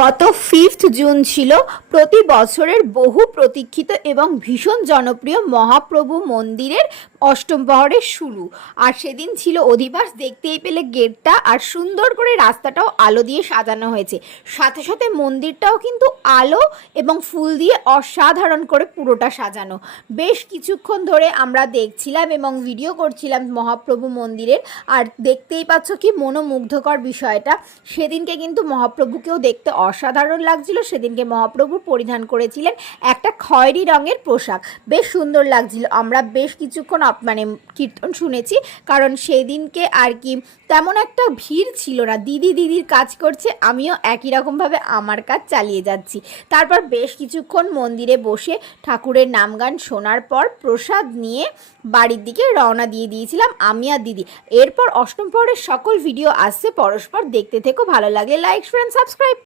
গত 5th June ছিল প্রতি বছরের বহু প্রতীক্ষিত এবং ভীষণ জনপ্রিয় মহাপ্রভু মন্দিরের অষ্টম প্রহরের শুরু। আর সেদিন ছিল অধিবাস, দেখতেই পেলে গেটটা আর সুন্দর করে রাস্তাটাও আলো দিয়ে সাজানো হয়েছে। সাথে সাথে মন্দিরটাও কিন্তু আলো এবং ফুল দিয়ে অসাধারণ করে পুরোটা সাজানো। বেশ কিছুক্ষণ ধরে আমরা দেখছিলাম এবং ভিডিও করছিলাম মহাপ্রভু মন্দিরের। আর দেখতেই পাচ্ছ কি মনোমুগ্ধকর বিষয়টা, সেদিনকে কিন্তু মহাপ্রভুকেও দেখতে অসাধারণ লাগছিল। সেদিনকে মহাপ্রভু পরিধান করেছিলেন একটা খয়েরি রঙের পোশাক, বেশ সুন্দর লাগছিল। আমরা বেশ কিছুক্ষণ কীর্তন শুনেছি, কারণ সেই দিনকে আর কি তেমন একটা ভিড় ছিল না। দিদির কাজ করছে, আমিও একই রকমভাবে আমার কাজ চালিয়ে যাচ্ছি। তারপর বেশ কিছুক্ষণ মন্দিরে বসে ঠাকুরের নামগান শোনার পর প্রসাদ নিয়ে বাড়ির দিকে রওনা দিয়ে দিয়েছিলাম আমি আর দিদি। এরপর অষ্টম প্রহরের সকল ভিডিও আসছে পরস্পর, দেখতে থেকো। ভালো লাগলে লাইক, শেয়ার, সাবস্ক্রাইব।